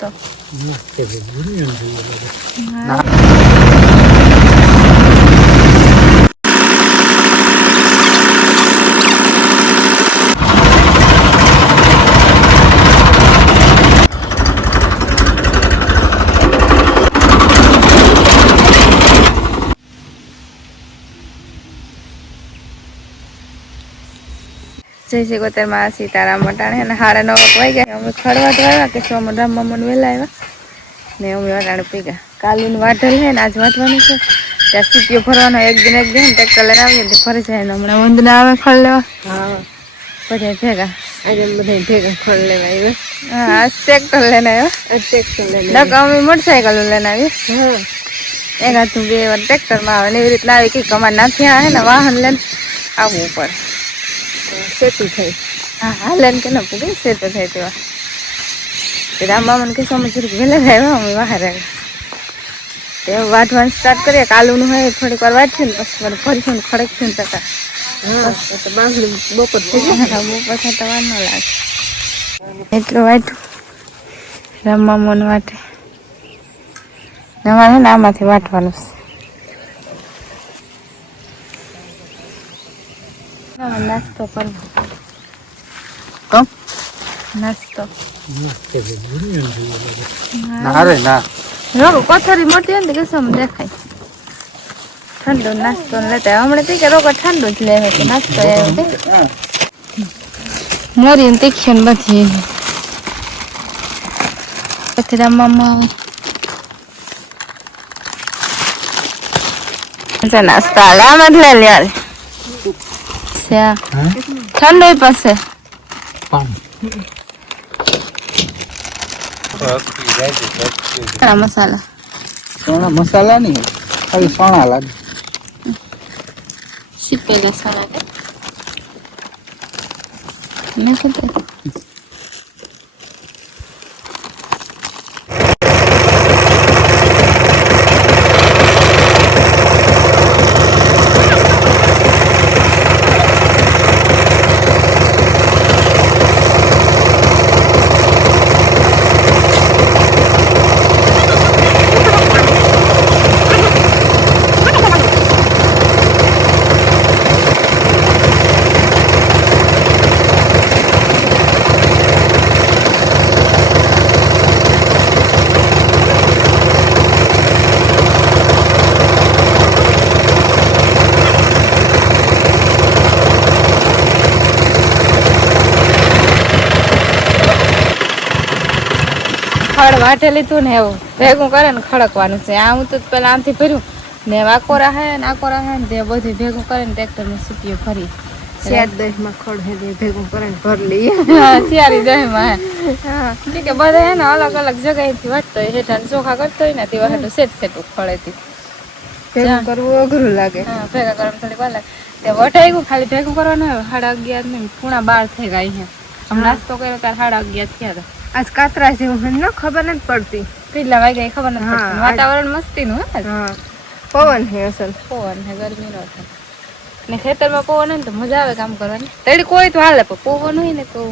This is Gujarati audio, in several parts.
તો કે ભાઈ ભૂલ્યું જોઈએ હા. જય શ્રી ગોતરમાં સીતારામ મટાણે અને હાડા નવ વાગી ગયા અમે ખડવા તો આવ્યા કે સોમન રામ મમન વહેલા આવ્યા. ને અમે વટાણે પી ગયા. કાલુની વાઢલ છે ને આજ વાંચવાનું છે. ત્યાં સીટીઓ ફરવાનો એક દિન એક દિન ટ્રેક્ટર લઈને આવીએ તો ફરી જાય ને હમણાં વંદના આવે ખડ લેવા. હા. બધા ભેગા. આજે બધા ભેગા ખોળ લેવા આવ્યા. હા આજ ટ્રેક્ટર લઈને આવ્યો. ટ્રેક્ટર લઈને અમે મોટરસાયકલ લઈને આવી હા. એક હાથું બે વાર ટ્રેક્ટરમાં આવે ને એવી રીતના આવી કે અમારે નાખ્યા આવે ને વાહન લઈને આવવું પડે. સેટી થઈ હા હાલે ને કે ના પૂગે સેતુ થાય તેવા. તે રામા કે સમજ વહેલા આવ્યા અમે બહાર તે વાઢવાનું સ્ટાર્ટ કરીએ કાલુનું હોય થોડીક વાર વાંચીએ ને પછી મને ફરીશું ને ખડકશું ને તકા હા તો બાંગડી બપોર થઈ જાય હા બપોર થતા વાર ન લાગે. એટલું વાંચું રમવા મોન વાટે અમારે ને આમાંથી વાટવાનું છે. નાસ્તો કરવો કમ નાસ્તો ના રે ના રોગ કોથળી મોટી હોય ને કે દેખાય ઠંડુ નાસ્તો લેતા હમણાં તી કે રોગ ઠંડુ જ લેવે કે નાસ્તો આવ્યો મોરી ને બધી પછી મામા નાસ્તા આમ જ લે લે શ્યા. હા? ઠંડુ આ મસાલા. સોના મસાલા નહીં ખાલી સોના લાગે. સીપેલા સોના કે નાખી ખડ વાટે લીધું ને એવું. ભેગું કરે ને ખડકવાનું છે. આ હું તો પેલા આમથી ભર્યું. ને વાકોરા હે ને આકોરા હે ને તે બધું ભેગું કરીને ટ્રેક્ટરની સીટીઓ ફરી હે ભેગું ભર લઈએ. હા બધા હે ને અલગ અલગ જગ્યાએથી વાટતો હોય. હેઠા ચોખા કરતો હોય ને તે વાટું સેટ સેટ ખળેથી ભેગું કરવું અઘરું લાગે. હા ભેગા કરવા થોડી વાર લાગે. તે વટાઈ ગયું ખાલી ભેગું કરવાનું હોય. સાડા અગિયાર ને પૂણા બાર થઈ ગયા નાસ્તો કર્યો ત્યારે સાડા અગિયાર થયા હતા. આજ કાતરા જેવું હે ખબર નથી પડતી. કેટલા વાગ્યા ખબર નથી પડતી. વાતાવરણ મસ્તીનું હે હા પવન હે અસલ. પવન હે ગરમી નો થાય ને ખેતરમાં પવન હોય તો મજા આવે કામ કરવાની. તડકો હોય તો હાલે પણ પવન હોય ને તો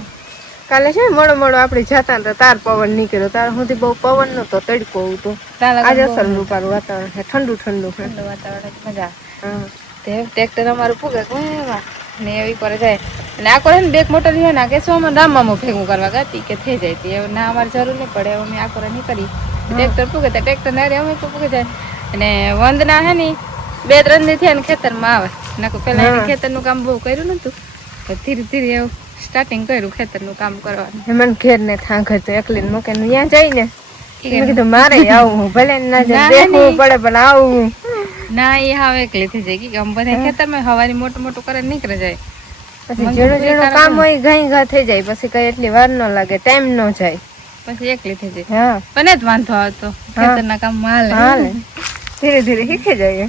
કાલે છે મોડો મોડો આપણે જતા હતા તાર પવન નીકળ્યો. તાર સુધી બહુ પવન નતો તડકો હતો આજે અસલ રૂપારું વાતાવરણ છે ઠંડુ ઠંડુ ઠંડુ વાતાવરણ મજા આવે. હા. ટ્રેક્ટર અમારું પૂગે ને એવી કરે જાય અને આ કરે બેક મોટર છે ને કે શું રામમાં ભેગું કરવા ગતી કે થઈ જાય. તે ના અમારે જરૂર નહીં પડે અમે આ કરે નહીં કરી ટ્રેક્ટર પૂગે તો ટ્રેક્ટર ના રે અમે તો પૂગે જાય. અને વંદના હે ને બે ત્રણ દી થયા ને ખેતરમાં આવે. નાખું પેલા ખેતરનું કામ બહુ કર્યું નતું. તો ધીરે ધીરે એવું સ્ટાર્ટિંગ કર્યું ખેતરનું કામ કરવાનું. મને ઘેર ને થા તો એકલી મૂકે ત્યાં જઈને. મેં કીધું મારે આવું ભલે ના જાય પડે પણ આવું. ના એ હાવ એકલી થઈ જાય. કે આમ બધા ખેતરમાં હવાની મોટું મોટું કરે નીકળે જાય. પછી ઝીણું ઝીણું કામ હોય ઘાઈ ઘા થઈ જાય. પછી કઈ એટલી વાર ન લાગે ટાઈમ ન જાય. પછી એકલી થઈ જાય. હા. મને જ વાંધો આવતો. ખેતરના કામમાં હાલે. હાલે. ધીરે ધીરે શીખી જાય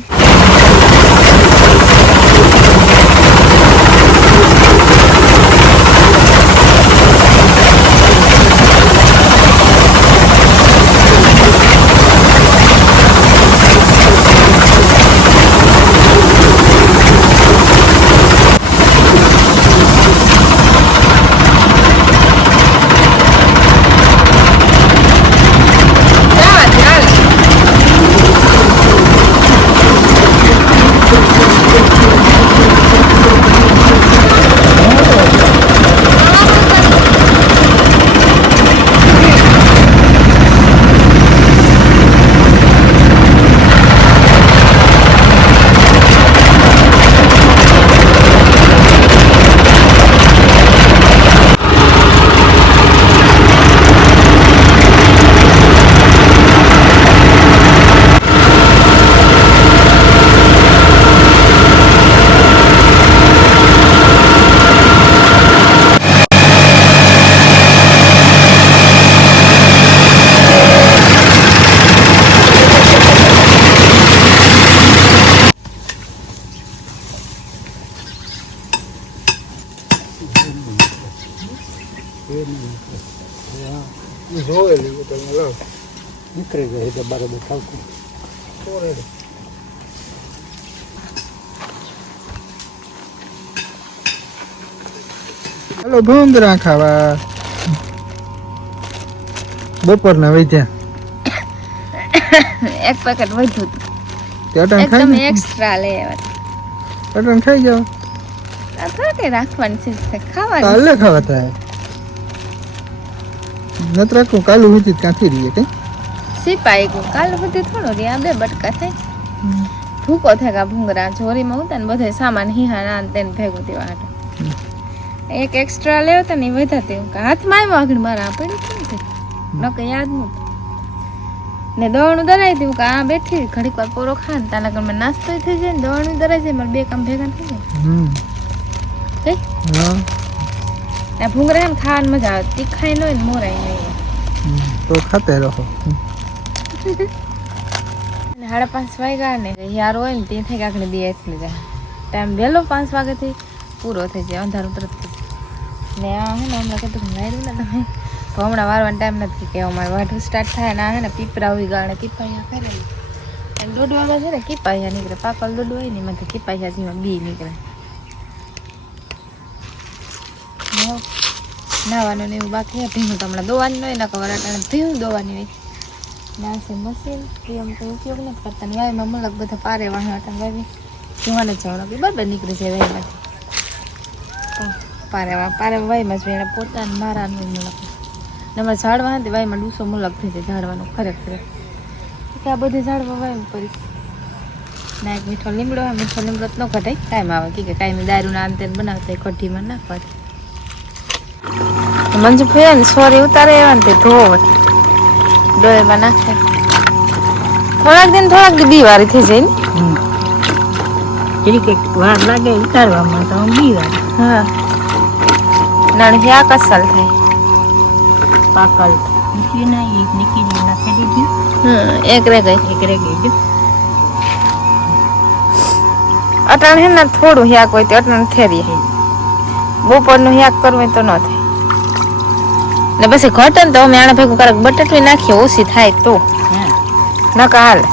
નીકળી જાય એટલે બરાબર ઠાકું હેલો ભૂંગરા ખાવા બપોરના વૈદ્યા એક પેકેટ વધ્યું હતું એક્સ્ટ્રા લઈ આવ્યા પટણ ખાઈ જાઓ. આ થોડી રાખવાની છે? ખાવાની કાલે ખાવા થાય. નત રાખું કાલું ઊંચી ક્યાંથી રહીએ કે સિપાઈ ગયું. કાલ બધું થોડો રે બે બટકા થાય. ભૂકો થાય કે ભૂંગરા ચોરીમાં ઉતા ને બધે સામાન હિહા ના તેને ભેગું દેવા હાટુ એક એક્સ્ટ્રા લેવો તો ને વધા દેવું કે હાથમાં આવ્યો આગળ મારા આપણે કેમ નકે યાદ નહોતું. ને દવાનું દરાઈ દીધું. કે આ બેઠી. ઘડીક વાર પોરો ખા ને તાના ઘરમાં નાસ્તો થઈ જાય ને દવાનું દરાઈ જાય મારે બે કામ ભેગા થઈ જાય. કઈ હા. ને ભૂંગરા એમ ખાવાની મજા આવે. તીખાય ન ને મોરાય નહીં. તો ખાતે રહો. સાડા પાંચ વાગ્યા ને યાર હોય ને ત્યાંથી કાંકને બે એટલી જાય. ટાઈમ વહેલો પાંચ વાગ્યાથી પૂરો થઈ જાય અંધારું તરત ને આ હે ને હમણાં કીધું કે વાયરું ને તમે. તો હમણાં વારવાનો ટાઈમ નથી કે અમારે વાઢું સ્ટાર્ટ થાય ને આ હે ને પીપરા ગાણે કીપાયા કરેલી અને દોડવામાં છે ને કીપાયા નીકળે પાકલ દોડ હોય ને એમાંથી કીપાયા બી નીકળે. ને નાવાનું ને એવું બાકી ભીનું તો હમણાં દોવાની હોય ના કવર અટાણે ભીનું દોવાની હોય. નાસે મશીન, એ આમ તો ઉપયોગ નથી કરતા. ને વાયમાં મલક બધા પારે વાહણ અટાણ વાવી જોવાને જવાનું કે બરાબર નીકળી જાય વાયમાંથી. પારે વા, પારે વાયમાં જ પોતાને મારાનું મલક ને અમારે ઝાડવા હતી વાયમાં ડૂસો મલક થઈ જાય ઝાડવાનું, ખરેખર. આ બધી ઝાડવા વાય કરીશ ના, એક મીઠો લીમડો મીઠો લીમડો તો ન ઘટાય. કાંઈ આવે. કે કાંઈ દારૂના અંતે બનાવતા હોય કઢીમાં નાખવાથી મંજુ ફેર ને સોરી ઉતારે એવા ને તે ધોવે નાખે. થોડાક દિન થોડાક દી થઈ જાય ને. ક્રિકેટ વાર લાગે ઉતારવામાં તો હું. હા કસલ થાય. પાકલ. નીકળી ના એક નીકળી નાખી દીધી. હમ એક રે ગઈ. એક રહી ગઈ અટાણ હે ને થોડું યાક હોય તો અટાણ થેરી બપોરનું યાક કરવું તો ન થાય. ને પછી ઘટન તો અમે આને ભેગું કારક બટાટવી નાખીએ ઓછી થાય તો. નકા હાલે.